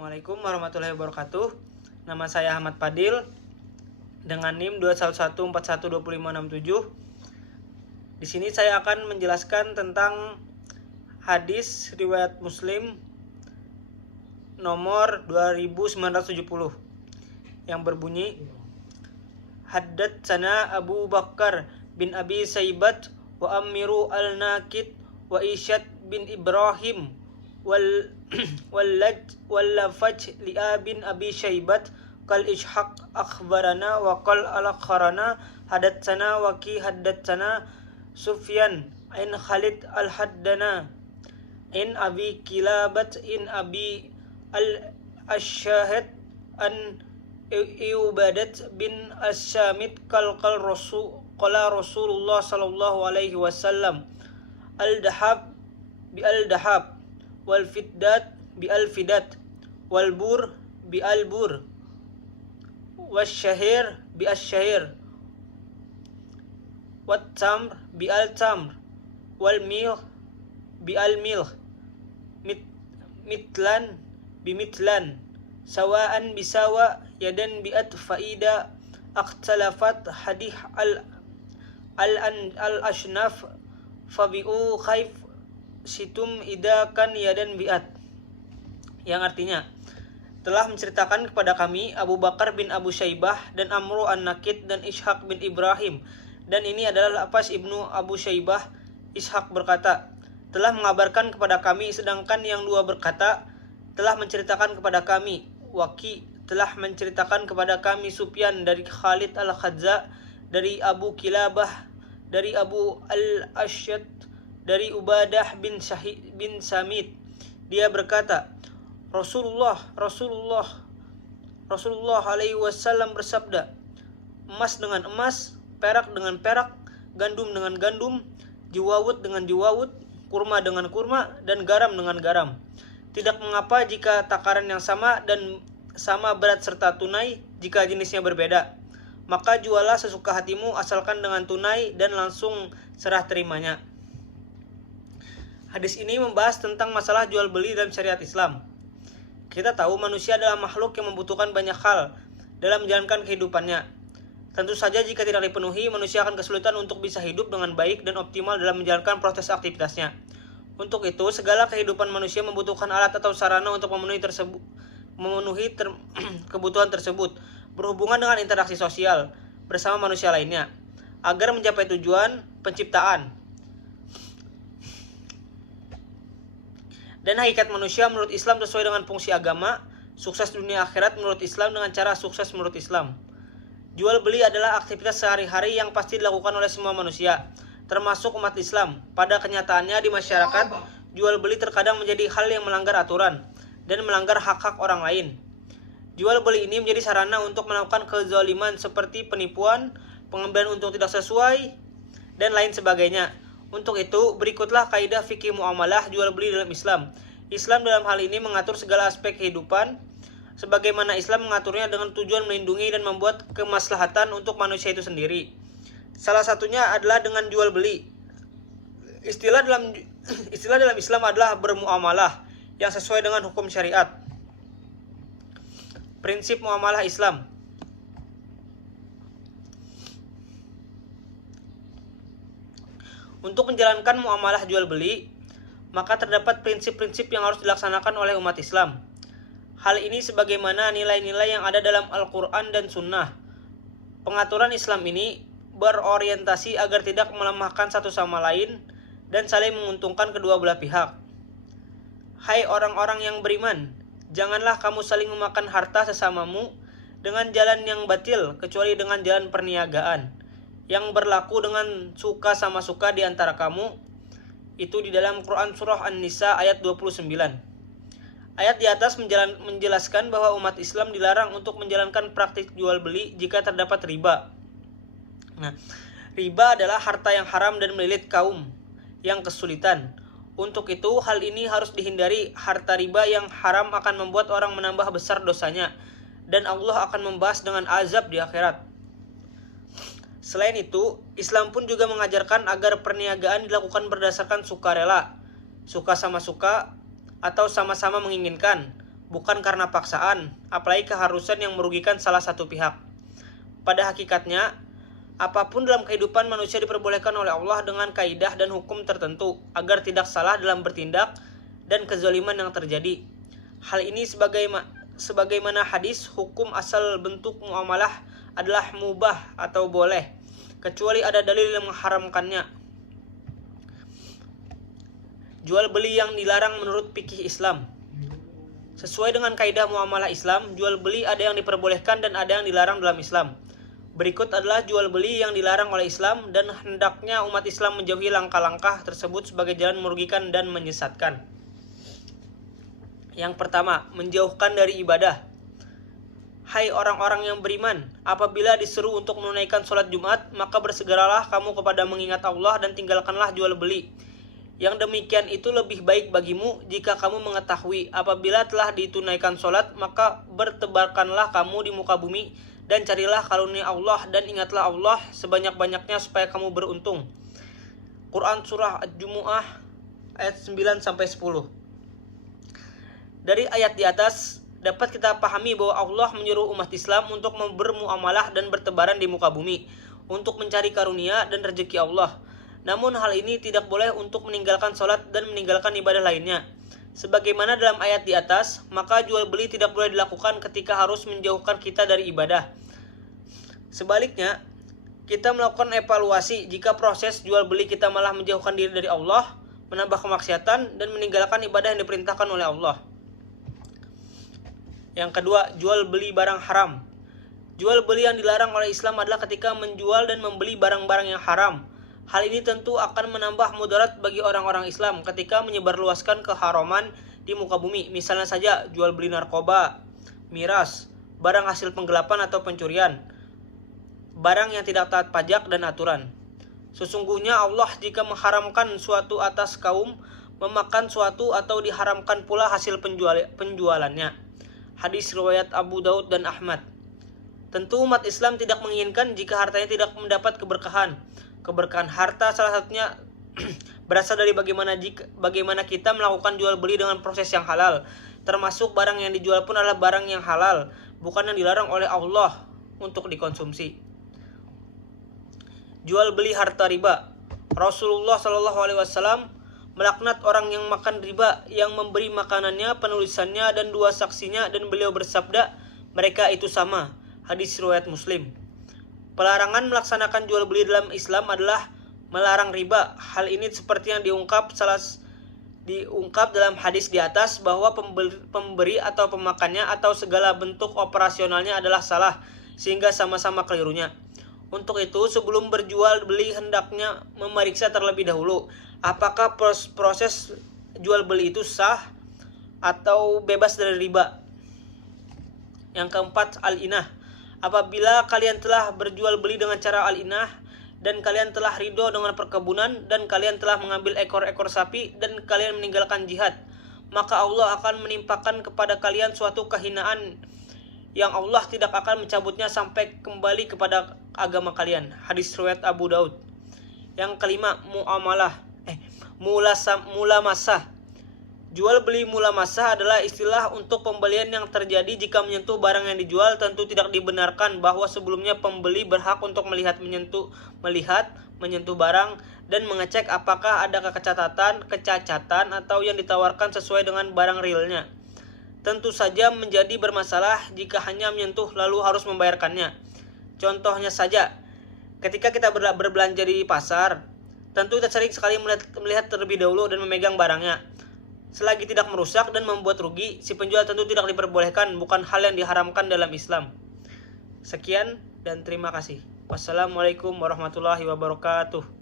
Assalamualaikum warahmatullahi wabarakatuh. Nama saya Ahmad Fadil dengan NIM 211412567. Di sini saya akan menjelaskan tentang hadis riwayat Muslim nomor 2970 yang berbunyi Haddatsana Abu Bakar bin Abi Saibat wa Amiru al-Nakid wa Isyad bin Ibrahim wallafaj li'a bin Abi Syaibat kal Ishaq akhbarana wa kal al-akharana haddatsana wa ki haddatsana Sufyan in Khalid al-Haddana in Abi Kilabat in Abi al-Ashahid an Iubadat bin As-Samit kal qala Rasulullah sallallahu alaihi wasallam al-dahab bi al-dahab wal fiddat bi al fiddat wal bur bi al bur wasyahir bi asyahir wat tamr bi al tamr wal milh bi al milh mitlan bi mitlan sawaan bi sawa yadan bi at faida akhtalafat hadih al ashnaf fabi'u khaif situm idakan yadan biat, yang artinya telah menceritakan kepada kami Abu Bakar bin Abu Syaibah dan Amru an-Nakid dan Ishaq bin Ibrahim, dan ini adalah Lafaz ibnu Abu Syaibah. Ishaq berkata telah mengabarkan kepada kami, sedangkan yang dua berkata telah menceritakan kepada kami. Waki telah menceritakan kepada kami Sufyan dari Khalid al-Khazza dari Abu Kilabah dari Abu al-Ashad dari Ubadah bin Samit. Dia berkata, Rasulullah alaihi wasallam bersabda, emas dengan emas, perak dengan perak, gandum dengan gandum, jiwawut dengan jiwawut, kurma dengan kurma, dan garam dengan garam. Tidak mengapa jika takaran yang sama dan sama berat serta tunai jika jenisnya berbeda. Maka jualah sesuka hatimu asalkan dengan tunai dan langsung serah terimanya. Hadis ini membahas tentang masalah jual beli dalam syariat Islam. Kita tahu manusia adalah makhluk yang membutuhkan banyak hal dalam menjalankan kehidupannya. Tentu saja jika tidak dipenuhi, manusia akan kesulitan untuk bisa hidup dengan baik dan optimal dalam menjalankan proses aktivitasnya. Untuk itu, segala kehidupan manusia membutuhkan alat atau sarana untuk memenuhi kebutuhan tersebut, berhubungan dengan interaksi sosial bersama manusia lainnya, agar mencapai tujuan penciptaan. Dan hakikat manusia menurut Islam sesuai dengan fungsi agama, sukses dunia akhirat menurut Islam dengan cara sukses menurut Islam. Jual beli adalah aktivitas sehari-hari yang pasti dilakukan oleh semua manusia, termasuk umat Islam. Pada kenyataannya di masyarakat, jual beli terkadang menjadi hal yang melanggar aturan dan melanggar hak-hak orang lain. Jual beli ini menjadi sarana untuk melakukan kezaliman seperti penipuan, pengambilan untung tidak sesuai, dan lain sebagainya. Untuk itu, berikutlah kaidah fikih muamalah jual beli dalam Islam. Islam dalam hal ini mengatur segala aspek kehidupan sebagaimana Islam mengaturnya dengan tujuan melindungi dan membuat kemaslahatan untuk manusia itu sendiri. Salah satunya adalah dengan jual beli. Istilah dalam Islam adalah bermuamalah yang sesuai dengan hukum syariat. Prinsip muamalah Islam. Untuk menjalankan muamalah jual beli, maka terdapat prinsip-prinsip yang harus dilaksanakan oleh umat Islam. Hal ini sebagaimana nilai-nilai yang ada dalam Al-Quran dan Sunnah. Pengaturan Islam ini berorientasi agar tidak melemahkan satu sama lain dan saling menguntungkan kedua belah pihak. Hai orang-orang yang beriman, janganlah kamu saling memakan harta sesamamu dengan jalan yang batil, kecuali dengan jalan perniagaan yang berlaku dengan suka sama suka di antara kamu. Itu di dalam Quran surah An-Nisa ayat 29. Ayat di atas menjelaskan bahwa umat Islam dilarang untuk menjalankan praktik jual beli jika terdapat riba. Nah, riba adalah harta yang haram dan melilit kaum yang kesulitan. Untuk itu, hal ini harus dihindari. Harta riba yang haram akan membuat orang menambah besar dosanya, dan Allah akan membahas dengan azab di akhirat. Selain itu, Islam pun juga mengajarkan agar perniagaan dilakukan berdasarkan sukarela, suka sama suka, atau sama-sama menginginkan. bukan karena paksaan, apalagi keharusan yang merugikan salah satu pihak. Pada hakikatnya, apapun dalam kehidupan manusia diperbolehkan oleh Allah dengan kaidah dan hukum tertentu agar tidak salah dalam bertindak dan kezaliman yang terjadi. Hal ini sebagaimana hadis hukum asal bentuk muamalah adalah mubah atau boleh, kecuali ada dalil yang mengharamkannya. Jual beli yang dilarang menurut fikih Islam. Sesuai dengan kaidah muamalah Islam, jual beli ada yang diperbolehkan dan ada yang dilarang dalam Islam. Berikut adalah jual beli yang dilarang oleh Islam dan hendaknya umat Islam menjauhi langkah-langkah tersebut sebagai jalan merugikan dan menyesatkan. Yang pertama, menjauhkan dari ibadah. Hai orang-orang yang beriman, apabila disuruh untuk menunaikan sholat Jumat, maka bersegeralah kamu kepada mengingat Allah dan tinggalkanlah jual beli. Yang demikian itu lebih baik bagimu jika kamu mengetahui apabila telah ditunaikan sholat, maka bertebarkanlah kamu di muka bumi dan carilah karunia Allah dan ingatlah Allah sebanyak-banyaknya supaya kamu beruntung. Quran Surah Al-Jumu'ah ayat 9-10. Dari ayat di atas dapat kita pahami bahwa Allah menyuruh umat Islam untuk bermuamalah dan bertebaran di muka bumi untuk mencari karunia dan rezeki Allah. Namun hal ini tidak boleh untuk meninggalkan sholat dan meninggalkan ibadah lainnya. Sebagaimana dalam ayat di atas, maka jual beli tidak boleh dilakukan ketika harus menjauhkan kita dari ibadah. Sebaliknya, kita melakukan evaluasi jika proses jual beli kita malah menjauhkan diri dari Allah, menambah kemaksiatan, dan meninggalkan ibadah yang diperintahkan oleh Allah. Yang kedua, jual beli barang haram. Jual beli yang dilarang oleh Islam adalah ketika menjual dan membeli barang-barang yang haram. Hal ini tentu akan menambah mudarat bagi orang-orang Islam ketika menyebarluaskan keharaman di muka bumi. Misalnya saja jual beli narkoba, miras, barang hasil penggelapan atau pencurian, barang yang tidak taat pajak dan aturan. Sesungguhnya Allah jika mengharamkan suatu atas kaum, memakan suatu atau diharamkan pula hasil penjualannya. Hadis riwayat Abu Daud dan Ahmad. Tentu umat Islam tidak menginginkan jika hartanya tidak mendapat keberkahan. Keberkahan harta salah satunya berasal dari bagaimana kita melakukan jual beli dengan proses yang halal. Termasuk barang yang dijual pun adalah barang yang halal, bukan yang dilarang oleh Allah untuk dikonsumsi. Jual beli harta riba. Rasulullah SAW melaknat orang yang makan riba, yang memberi makanannya, penulisannya, dan dua saksinya, dan beliau bersabda, mereka itu sama. Hadis riwayat Muslim. Pelarangan melaksanakan jual beli dalam Islam adalah melarang riba. Hal ini seperti yang diungkap dalam hadis di atas bahwa pemberi atau pemakannya atau segala bentuk operasionalnya adalah salah, sehingga sama-sama kelirunya. Untuk itu, sebelum berjual beli hendaknya memeriksa terlebih dahulu apakah proses jual beli itu sah atau bebas dari riba. Yang keempat, al-inah. Apabila kalian telah berjual beli dengan cara al-inah dan kalian telah ridho dengan perkebunan dan kalian telah mengambil ekor-ekor sapi dan kalian meninggalkan jihad, maka Allah akan menimpakan kepada kalian suatu kehinaan yang Allah tidak akan mencabutnya sampai kembali kepada agama kalian. Hadis riwayat Abu Daud. Yang kelima, mulamasah. Jual beli mulamasah adalah istilah untuk pembelian yang terjadi jika menyentuh barang yang dijual. Tentu tidak dibenarkan bahwa sebelumnya pembeli berhak untuk melihat menyentuh barang dan mengecek apakah ada kecacatan atau yang ditawarkan sesuai dengan barang realnya. Tentu saja menjadi bermasalah jika hanya menyentuh lalu harus membayarkannya. Contohnya saja, ketika kita berbelanja di pasar, tentu kita sering sekali melihat terlebih dahulu dan memegang barangnya. Selagi tidak merusak dan membuat rugi, si penjual tentu tidak diperbolehkan, bukan hal yang diharamkan dalam Islam. Sekian dan terima kasih. Wassalamualaikum warahmatullahi wabarakatuh.